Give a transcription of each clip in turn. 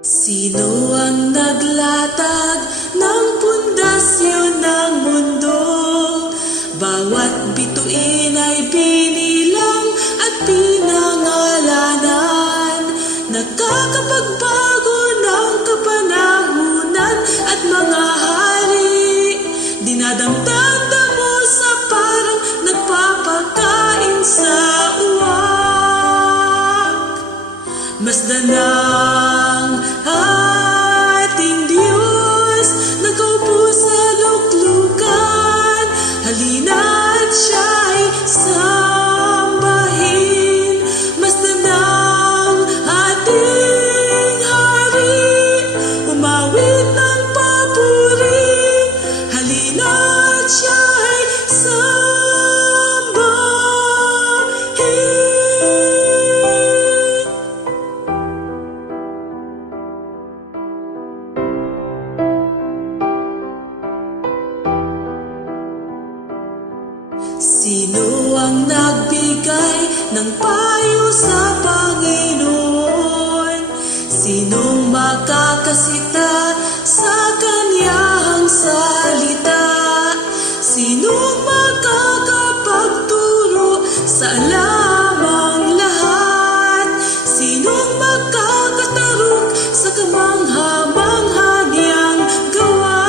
Sino ang naglatag ng pundasyon ng mundo? Bawat bituin ay binilang at pinangalanan. Nakakapagbago ng kapanahunan at mga hari. Dinadamdam mo sa parang nagpapakain sa uwak. Masdan ng ating Diyos, nakaupo sa luklukan. Halina't siya'y sambahin. Masdan ng ating Hari, umawit ng papuri. Halina't siya'y sambahin. Sino ang nagbigay ng payo sa Panginoon? Sinong makakasita sa Kanyang salita? Sinong makakapagturo sa alamang lahat? Sinong makakatarok sa kamangha-mangha niyang gawa?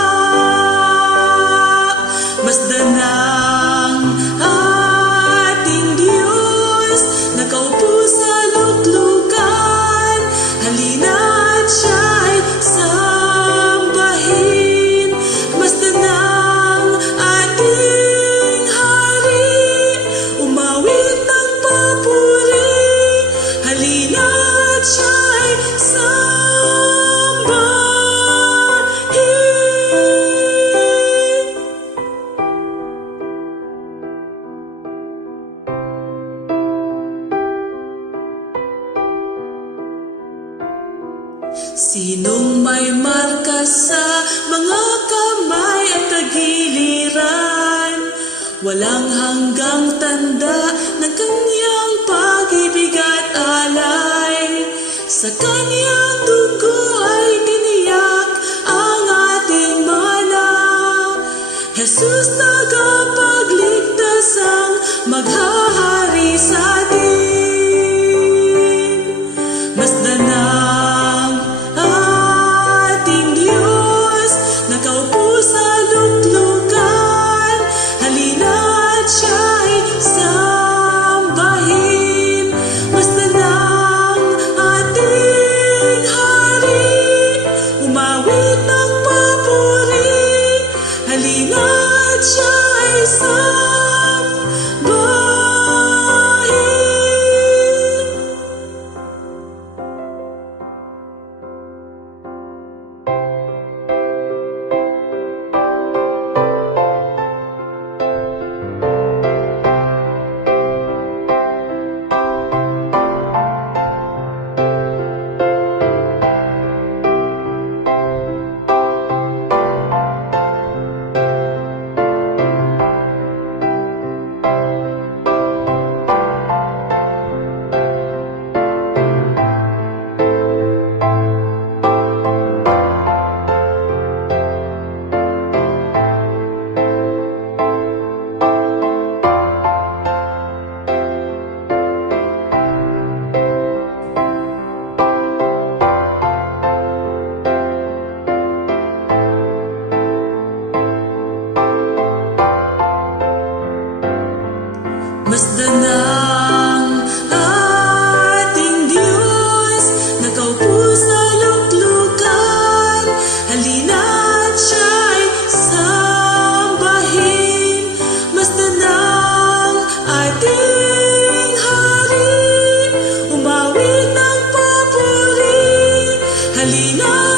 Masdan ng ating Diyos, nakaupo sa luklukan. Halina't siya'y sambahin. Masdan ng ating Hari, umawit ng papuri. Halina't siya'y sambahin. Sinong may marka sa mga kamay at tagiliran? Walang hanggang tanda ng Kanyang pag-ibig at alay. Sa Kanyang dugo ay tiniyak ang ating mana. Jesus, tagapagligtas ang maghahari sa atin. Masdan ng ating Diyos, nakaupo sa luklukan. Halina't siya'y sambahin. Masdan ng ating Hari, umawit ng papuri. Halina't siya'y sambahin. Masdan ng ating Diyos, nakaupo sa luklukan. Halina't siya'y sambahin. Masdan ng ating Hari, umawit ng papuri. Halina't